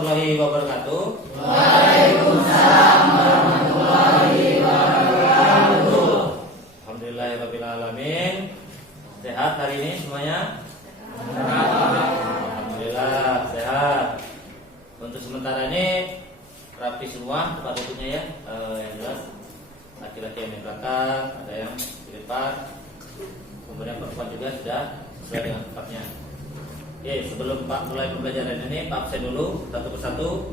warahmatullahi wabarakatuh. Waalaikumsalam warahmatullahi wabarakatuh. Alhamdulillahirabbil alamin. Sehat hari ini semuanya? Alhamdulillah sehat. Untuk sementara ini rapi semua tempat duduknya ya. Yang jelas laki-laki yang di belakang, ada yang di depan. Kemudian perempuan juga sudah sesuai dengan tempatnya. Oke, sebelum Pak mulai pembelajaran ini, Pak absen dulu satu persatu.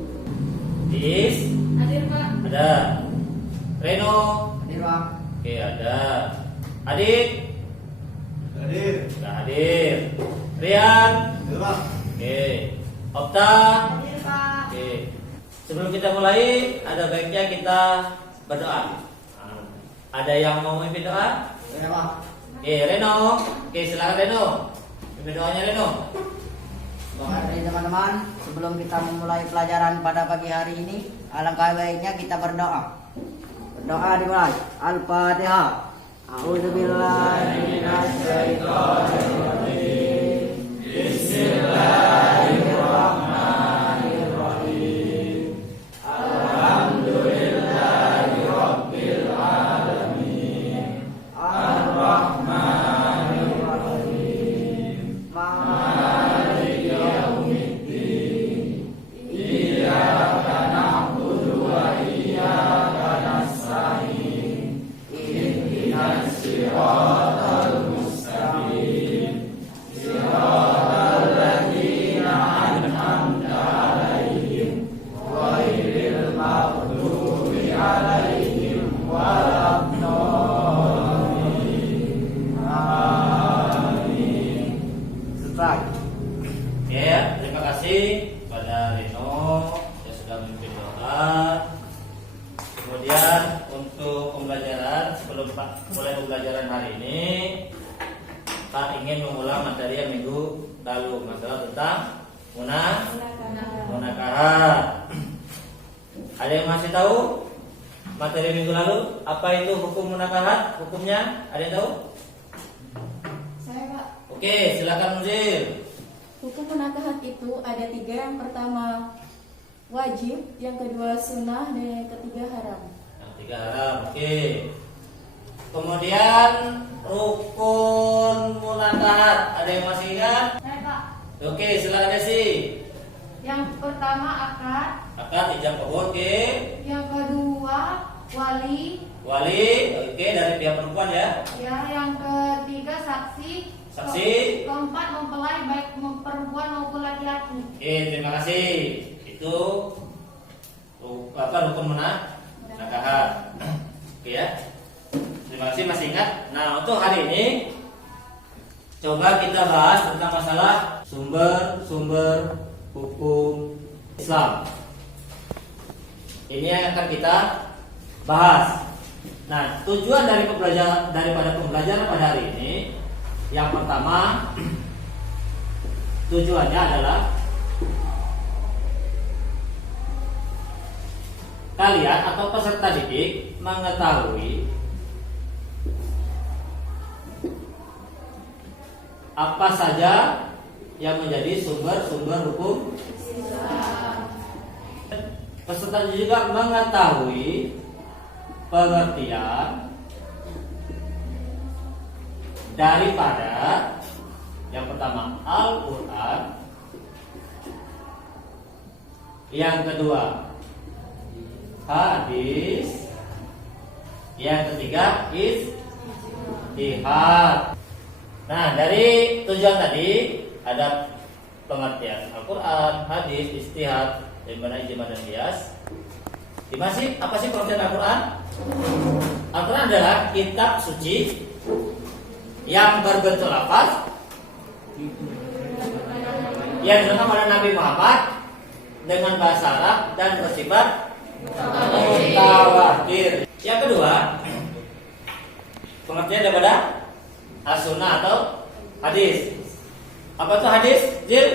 Is Hadir Pak. ada. Reno Hadir Pak. oke ada. Adik Hadir. nggak hadir. Rian Hadir Pak. oke. Opta Hadir Pak. oke. Sebelum kita mulai, ada baiknya kita berdoa. Ada yang mau memimpin doa? Ya Pak. Oke, Reno. Oke, silakan Reno. Pimpin doanya Reno. Doa dari teman-teman, sebelum kita memulai pelajaran pada pagi hari ini, alangkah baiknya kita berdoa. Berdoa dimulai. Al-Fatihah. A'udzubillahi minasyaitonirrajim. Bismillahirrahmanirrahim. Alhamdulillahirabbil alamin. Ar-Rahmanir-Rahim. Maliki yaumiddin. Iyyaka na'budu wa iyyaka nasta'in. Ihdinas siratal mustaqim. Siratal ladzina an'amta 'alaihim ghairil maghdubi 'alaihim waladdallin. Amin. Selesai. Oke, terima kasih pada Reno yang sudah memimpin doa. Kemudian untuk pembelajaran, sebelum Pak mulai pembelajaran hari ini, Pak ingin mengulang materi yang minggu lalu, masalah tentang munakahat. Ada yang masih tahu materi minggu lalu? Apa itu hukum munakahat? Hukumnya ada yang tahu? Saya Pak. Oke, silakan Muzir. Hukum munakahat itu ada 3. Yang pertama wajib, yang kedua sunnah, dan yang ketiga haram. Yang 3 haram, oke. Kemudian rukun munakahat, ada yang masih ingat? Saya Pak. Oke, silakan Desi. Yang pertama akad, Akad ijab kabul, oke. yang kedua wali, Wali, oke, dari pihak perempuan ya. ya, yang ketiga saksi, Saksi. keempat mempelai baik perempuan maupun laki-laki. Oke, terima kasih. Itu rukun munakahat. Oke ya. Terima kasih, masih ingat. Nah, untuk hari ini coba kita bahas tentang masalah sumber-sumber hukum Islam. Ini yang akan kita bahas. Nah, tujuan daripada pembelajaran pada hari ini, yang pertama tujuannya adalah kalian atau peserta didik mengetahui apa saja yang menjadi sumber-sumber hukum Islam. Peserta didik juga mengetahui pengertian daripada yang pertama Al-Quran, yang kedua hadis, yang ketiga ijtihad. Nah, dari tujuan tadi ada pengertian Al-Quran, hadis, ijtihad, ijma dan qiyas. Apa sih pengertian Al-Quran? Al-Quran adalah kitab suci yang berbentuk lafaz yang diturunkan oleh Nabi Muhammad dengan bahasa Arab dan bersifat mutawatir. Yang kedua, pengertian daripada as-sunnah atau hadis. Apa itu hadis? Jil?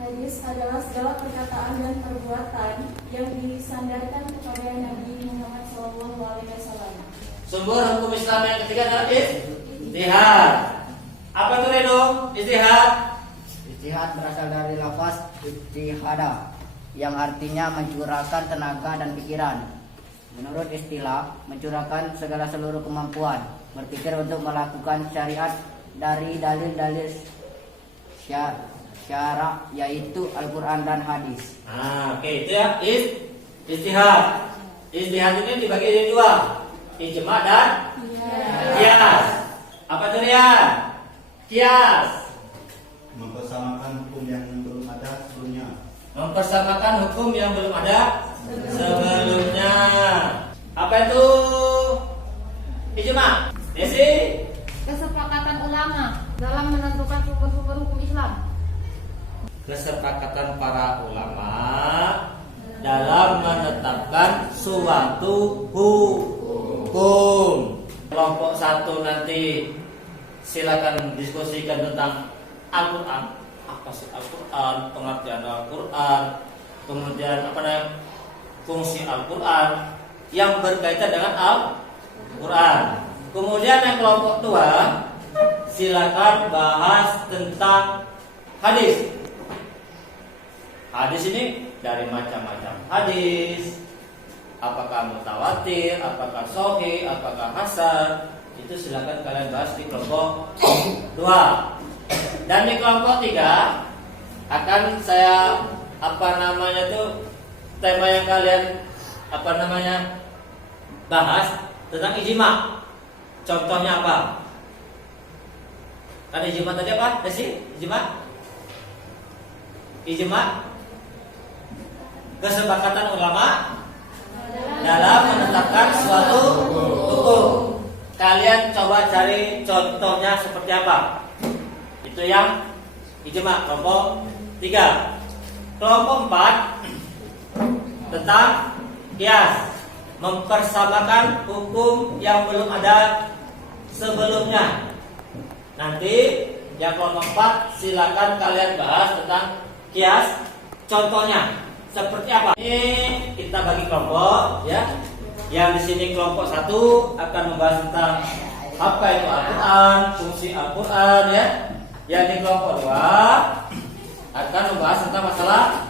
Hadis adalah segala perkataan dan perbuatan yang disandarkan kepada Nabi Muhammad SAW. Sumber hukum Islam yang ketiga adalah ijtihad. Apa itu Reno? Ijtihad? Ijtihad berasal dari lafaz ijtihada. yang artinya mencurahkan tenaga dan pikiran. Menurut istilah, mencurahkan segala seluruh kemampuan berpikir untuk melakukan syariat dari dalil-dalil syara, yaitu Al-Quran dan hadis. Oke, itu ya istihad. Istihad ini dibagi jadi dua, ijma dan kias. Apa itu ya? Kias. Mempersamakan hukum yang belum ada sebelumnya. Mempersamakan hukum yang belum ada sebelumnya. Apa itu ijma? Desi? Kesepakatan ulama dalam menentukan sumber-sumber hukum Islam. Kesepakatan para ulama dalam menetapkan suatu hukum. Kelompok satu nanti silakan diskusikan tentang Al-Quran. Apa sih Al-Quran? Pengertian Al-Quran. Kemudian apa namanya? Fungsi Al-Quran yang berkaitan dengan Al-Quran. Kemudian yang kelompok tua silakan bahas tentang hadis. Hadis ini dari macam-macam hadis. Apakah mutawatir, apakah sahih, apakah hasan, itu silakan kalian bahas di kelompok 2. Dan di kelompok 3 akan saya tema yang kalian bahas tentang ijma. Contohnya apa? Kan ijma tadi apa? Desi? Ijma kesepakatan ulama dalam menetapkan suatu hukum. Kalian coba cari contohnya seperti apa? Itu yang ijma kelompok 3. Kelompok 4 tentang qiyas, mempersamakan hukum yang belum ada sebelumnya. Nanti yang kelompok 4 silakan kalian bahas tentang qiyas. Contohnya seperti apa? Ini kita bagi kelompok ya. Yang di sini kelompok 1 akan membahas tentang apa itu Al-Quran, fungsi Al-Quran ya. Yang di kelompok 2 akan membahas tentang masalah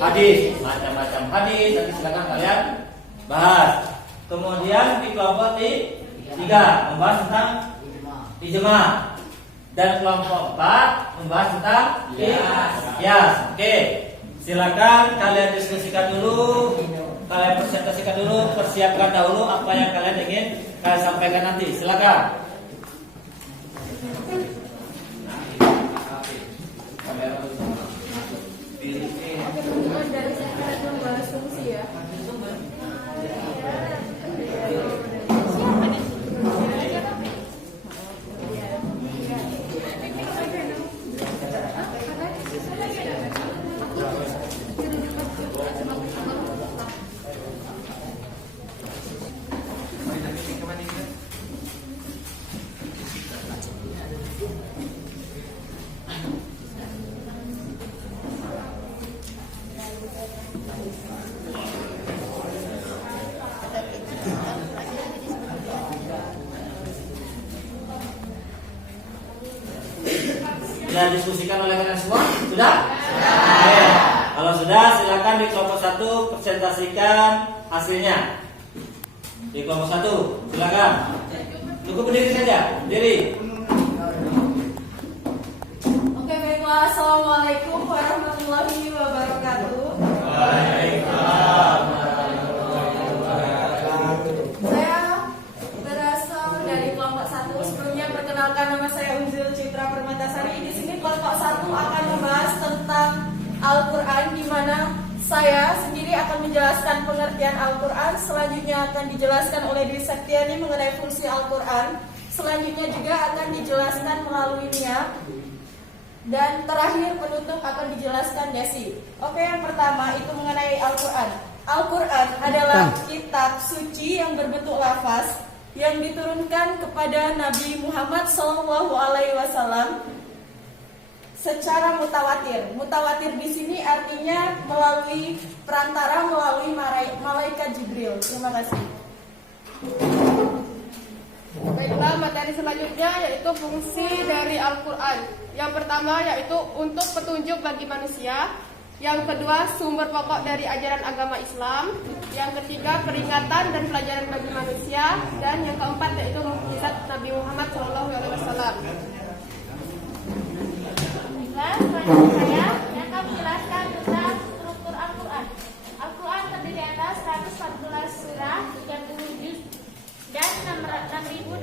hadis, macam-macam hadis. Nanti silakan kalian bahas. Kemudian di kelompok 3 membahas tentang ijma. Dan kelompok 4 membahas tentang qiyas. Oke. Silakan kalian diskusikan dulu, kalian presentasikan dulu, persiapkan dahulu apa yang kalian ingin kalian sampaikan nanti. Silakan. Dari saya membahas fungsi ya. Sudah diskusikan oleh kalian semua? Sudah? Ya. Kalau sudah, silakan di kelompok 1 presentasikan hasilnya. Di kelompok 1, silakan. Cukup berdiri saja, berdiri. Oke, baiklah. Assalamualaikum warahmatullahi wabarakatuh. Waalaikumsalam. Saya berasal dari kelompok 1. Sebelumnya perkenalkan, nama saya Unzil Citra Permatasari. Di sini kelompok 1 akan membahas tentang Al-Quran, di mana saya sendiri akan menjelaskan pengertian Al-Quran. Selanjutnya akan dijelaskan oleh Dwi Septiani mengenai fungsi Al-Quran. Selanjutnya juga akan dijelaskan melalui niat. Dan terakhir penutup akan dijelaskan Desi. Oke, yang pertama itu mengenai Al-Quran. Al-Quran adalah kitab suci yang berbentuk lafaz yang diturunkan kepada Nabi Muhammad SAW secara mutawatir. Mutawatir di sini artinya melalui perantara, melalui malaikat Jibril. Terima kasih. Baiklah, materi selanjutnya yaitu fungsi dari Al-Quran. Yang pertama yaitu untuk petunjuk bagi manusia. Yang kedua, sumber pokok dari ajaran agama Islam. Yang ketiga, peringatan dan pelajaran bagi manusia. Dan yang keempat yaitu mukjizat Nabi Muhammad SAW. Selanjutnya saya akan menjelaskan tentang struktur Al-Quran. Al-Quran terdiri atas 114 surah, 30 juz, dan 6.236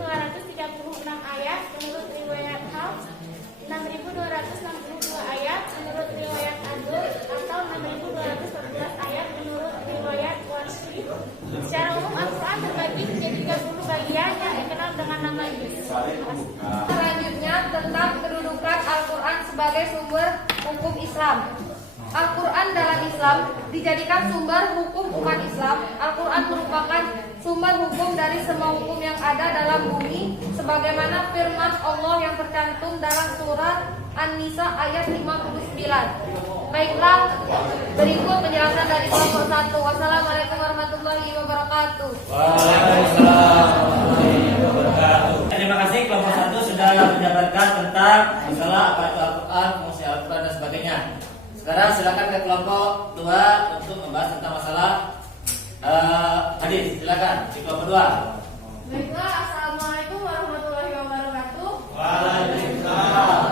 ayat menurut riwayat Hafs, 6.262 ayat menurut riwayat Adur, atau 6.214 ayat menurut riwayat Warshi. Secara umum Al-Quran terbagi menjadi 30 bagian yang dikenal dengan nama juz. Selanjutnya tentang kedudukan Al-Quran sebagai sumber hukum Islam. Al-Quran dalam Islam dijadikan sumber hukum umat Islam. Al-Quran merupakan sumber hukum dari semua hukum yang ada dalam bumi, sebagaimana firman Allah yang tercantum dalam surat An-Nisa ayat 59. Baiklah, berikut penjelasan dari kelompok 1. Wassalamualaikum warahmatullahi wabarakatuh. Waalaikumsalam warahmatullahi wabarakatuh. Terima kasih kelompok 1 sudah menjabarkan tentang masalah apa itu Al-Quran, fungsi Al-Quran dan sebagainya. Sekarang silakan ke kelompok 2 untuk membahas tentang masalah hadis. Silakan di kelompok 2. Baiklah, assalamualaikum warahmatullahi wabarakatuh. Waalaikumsalam.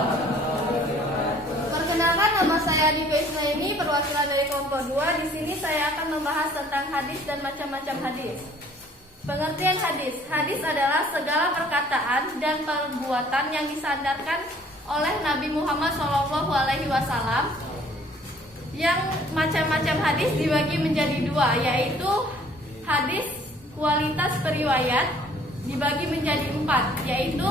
Perkenalkan, nama saya Diva Isnaini, perwakilan dari kelompok 2. Di sini saya akan membahas tentang hadis dan macam-macam hadis. Pengertian hadis. Hadis adalah segala perkataan dan perbuatan yang disandarkan oleh Nabi Muhammad SAW. Yang macam-macam hadis dibagi menjadi 2, yaitu hadis kualitas periwayat dibagi menjadi 4, yaitu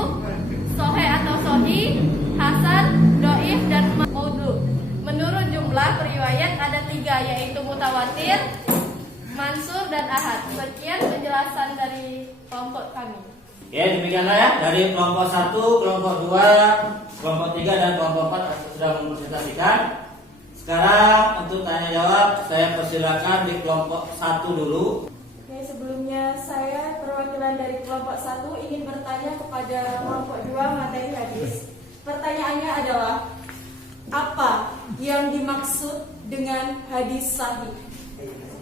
sahih atau sahih, hasan, dhaif, dan maudhu. Menurut jumlah periwayat ada 3, yaitu mutawatir, mansur, dan ahad. Sekian penjelasan dari kelompok kami. Oke, demikianlah ya dari kelompok 1, kelompok 2, kelompok 3 dan kelompok 4 sudah mempresentasikan. Sekarang untuk tanya jawab saya persilakan di kelompok 1 dulu. Oke, sebelumnya saya perwakilan dari kelompok 1 ingin bertanya kepada kelompok 2 materi hadis. Pertanyaannya adalah, apa yang dimaksud dengan hadis sahih?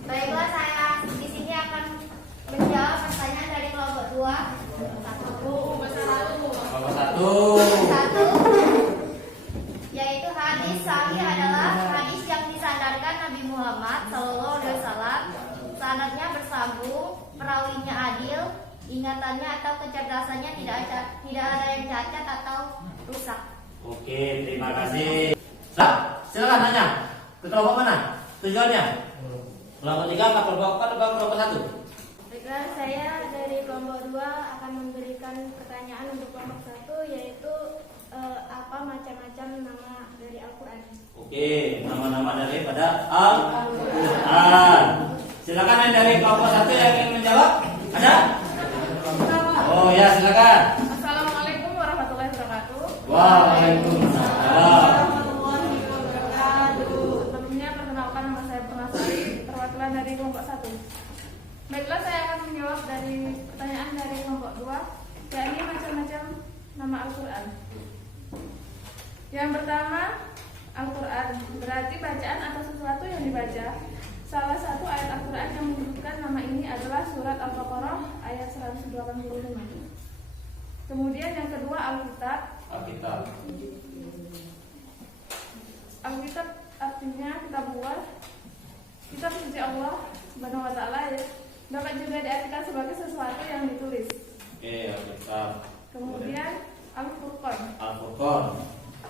Baiklah, saya di sini akan menjawab pertanyaan dari kelompok 2. Kelompok 1. Yaitu hadis sahih adalah hadis yang disandarkan Nabi Muhammad SAW. Sanadnya bersambung, perawinya adil, ingatannya atau kecerdasannya tidak ada yang cacat atau rusak. Oke, terima kasih. Silakan tanya. Ke kelompok mana? Tujuannya? Kelompok 3 atau kelompok 4 atau kelompok 1? Baiklah, saya dari kelompok 2 akan memberikan pertanyaan untuk kelompok 1, yaitu apa macam-macam nama dari Al-Quran. Oke, nama-nama daripada Al-Quran. Silakan yang dari kelompok 1 yang ingin menjawab. Ada? Oh ya, silakan. Assalamualaikum warahmatullahi wabarakatuh. Waalaikumsalam. Sebelumnya perkenalkan, nama saya Purnasari, perwakilan dari kelompok 1. Baiklah, saya akan menjawab dari pertanyaan dari kelompok 2, yakni macam-macam nama Al-Quran. Yang pertama, Al-Quran berarti bacaan atau sesuatu yang dibaca. Salah satu ayat Al-Quran yang menyebutkan nama ini adalah surat Al-Baqarah ayat 185. Kemudian yang kedua, Alkitab. Alkitab artinya kitab Allah, kitab suci Allah Subhanahu wa Ta'ala, ya. Dapat juga diartikan sebagai sesuatu yang ditulis. Oke, Alkitab. Kemudian Al-Furqan.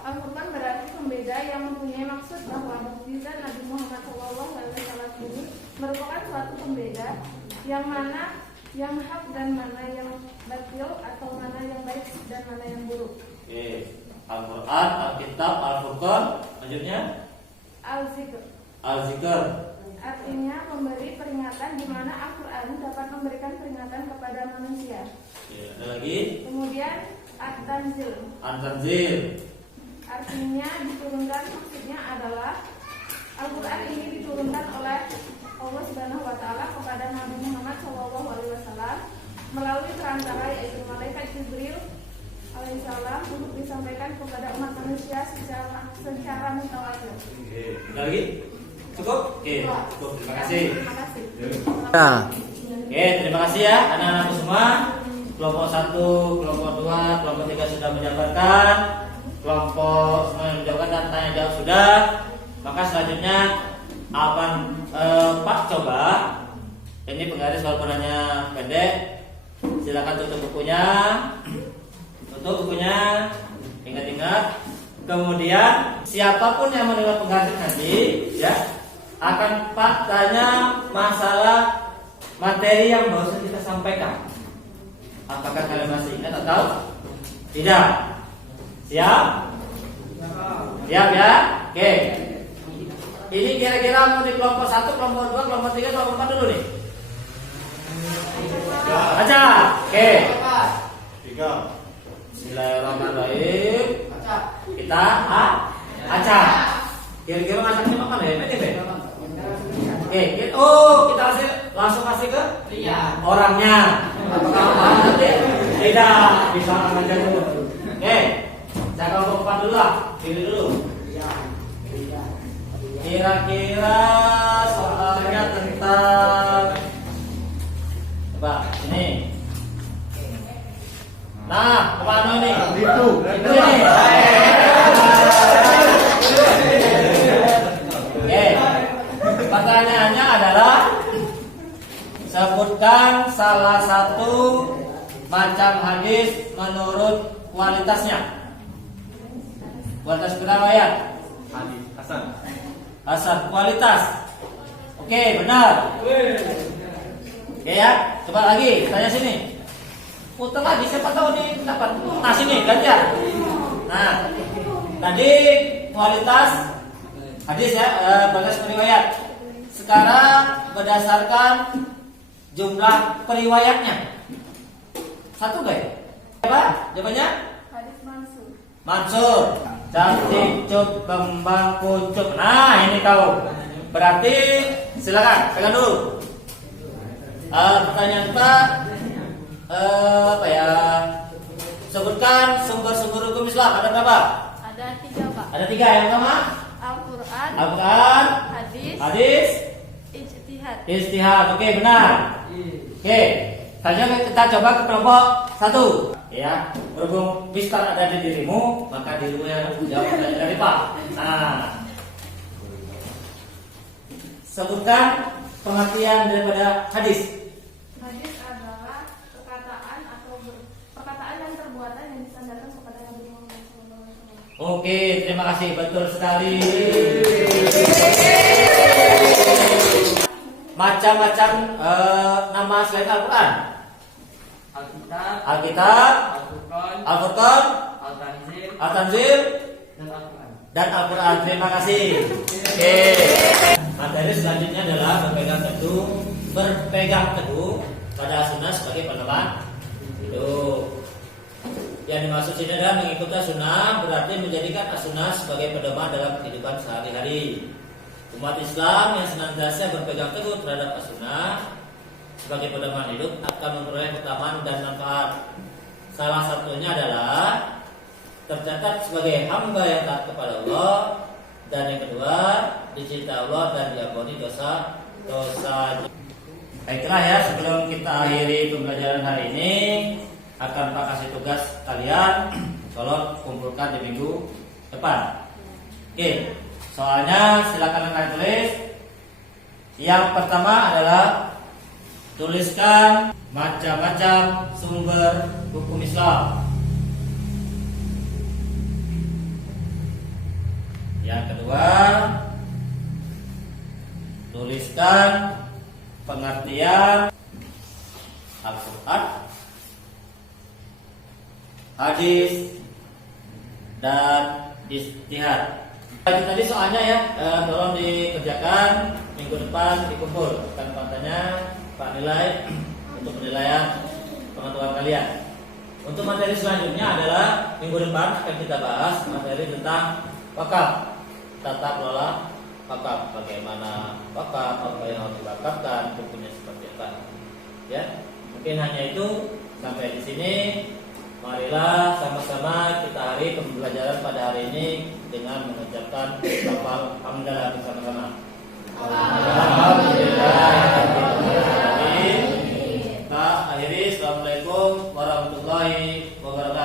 Al-Furqan berarti pembeda yang mempunyai maksud bahwa mukjizat Nabi Muhammad SAW ini merupakan suatu pembeda yang mana yang hak dan mana yang batil, atau mana yang baik dan mana yang buruk. Oke, Al-Quran, Alkitab, Al-Furqan. Lanjutnya Al-Zikr. Artinya memberi peringatan, di mana Al-Quran dapat memberikan peringatan kepada manusia. Oke, ada lagi. Kemudian At-Tanzil. Artinya diturunkan, maksudnya adalah Al-Quran ini diturunkan oleh Allah Subhanahu wa Ta'ala kepada Nabi Muhammad SAW melalui perantara, yaitu malaikat Jibril alaihissalam, untuk disampaikan kepada umat manusia secara mutawatir. Oke, ada lagi. Oke, cukup. Terima kasih. Terima kasih. Nah, Oke, terima kasih ya anak-anakku semua. Kelompok 1, kelompok 2, kelompok 3 sudah menjabarkan. Kelompok menjawabkan dan tanya jawab sudah. Maka selanjutnya Abang Pak coba. Ini penggaris walaupun hanya pendek. Silakan tutup bukunya. Tutup bukunya. Ingat-ingat. Kemudian siapapun yang menerima penggaris nanti, ya, akan Pak tanya masalah materi yang barusan kita sampaikan. Apakah kalian masih ingat atau tidak? Siap? Siap ya? Oke. Ini kira-kira mau di kelompok 1, kelompok 2, kelompok 3, kelompok 4 dulu nih. Baca. Oke. 3. Bismillahirrahmanirrahim. Kita baca. Kira-kira masaknya apa ya? Oke, kita langsung kasih ke orangnya. Apakah paham nanti? Tidak, bisa aja dulu. Oke, saya kelompok 4 dulu lah. Pilih dulu. Kira-kira soalnya tentang coba ini. Nah, kemana nih? Itu. Ini. Oke. Pertanyaannya adalah sebutkan salah satu macam hadis menurut kualitasnya. Kualitas riwayat. Hadis Hasan. Hasan kualitas. Oke, benar. Oke ya, coba lagi, tanya sini. Putar lagi, siapa tahu nih dapat. Nah sini, gantian. Nah, tadi kualitas hadis ya, kualitas periwayat. Sekarang berdasarkan jumlah periwayatnya. Satu gak ya? Apa? Jawabannya? Hadis Mansur. Mansur. Cantik, cut, kembang, kuncup. Nah ini kau. Berarti silakan pegang dulu. Pertanyaan Pak, apa ya? Sebutkan sumber-sumber hukum Islam. Ada berapa? Ada 3, Pak. Ada 3. Yang pertama Al-Quran, Al-Quran, hadis, hadis, ijtihad. istihad. Oke, benar. Oke, selanjutnya kita coba ke kelompok 1. Ya, berhubung Mister ada di dirimu, maka dirimu yang jawab pertanyaan dari Pak. Nah, sebutkan pengertian daripada hadis. Hadis adalah perkataan dan perbuatan yang disandarkan kepada Nabi Muhammad SAW. Oke, terima kasih, betul sekali. Macam-macam nama selain Al-Quran. Alkitab, Al-Furqan, Al-Tanzil, dan Al-Quran. Terima kasih. Oke. Materi selanjutnya adalah berpegang teguh pada sunnah sebagai pedoman hidup. Yang dimaksud sini adalah mengikuti sunnah berarti menjadikan sunnah sebagai pedoman dalam kehidupan sehari-hari. Umat Islam yang senantiasa berpegang teguh terhadap sunnah sebagai pedoman hidup akan memperoleh keutamaan dan manfaat. Salah satunya adalah tercatat sebagai hamba yang taat kepada Allah, dan yang kedua dicintai Allah dan diampuni dosa. Baiklah ya, sebelum kita akhiri pembelajaran hari ini, akan Pak kasih tugas kalian tolong kumpulkan di minggu depan. Oke, soalnya silakan kalian tulis. Yang pertama adalah tuliskan macam-macam sumber hukum Islam. Yang kedua, tuliskan pengertian Al-Quran, hadis, dan ijtihad. Tadi soalnya ya, tolong dikerjakan minggu depan dikumpul. Akan tanya Pak nilai untuk penilaian pengetahuan kalian. Untuk materi selanjutnya adalah minggu depan akan kita bahas materi tentang wakaf, tata kelola wakaf, bagaimana wakaf, apa yang harus diwakafkan, hukumnya seperti apa. Ya, mungkin hanya itu sampai di sini. Marilah sama-sama kita akhiri pembelajaran pada hari ini dengan mengucapkan lafal hamdalah bersama-sama. Alhamdulillahirabbil alamin. Kita akhiri. Assalamualaikum warahmatullahi wabarakatuh.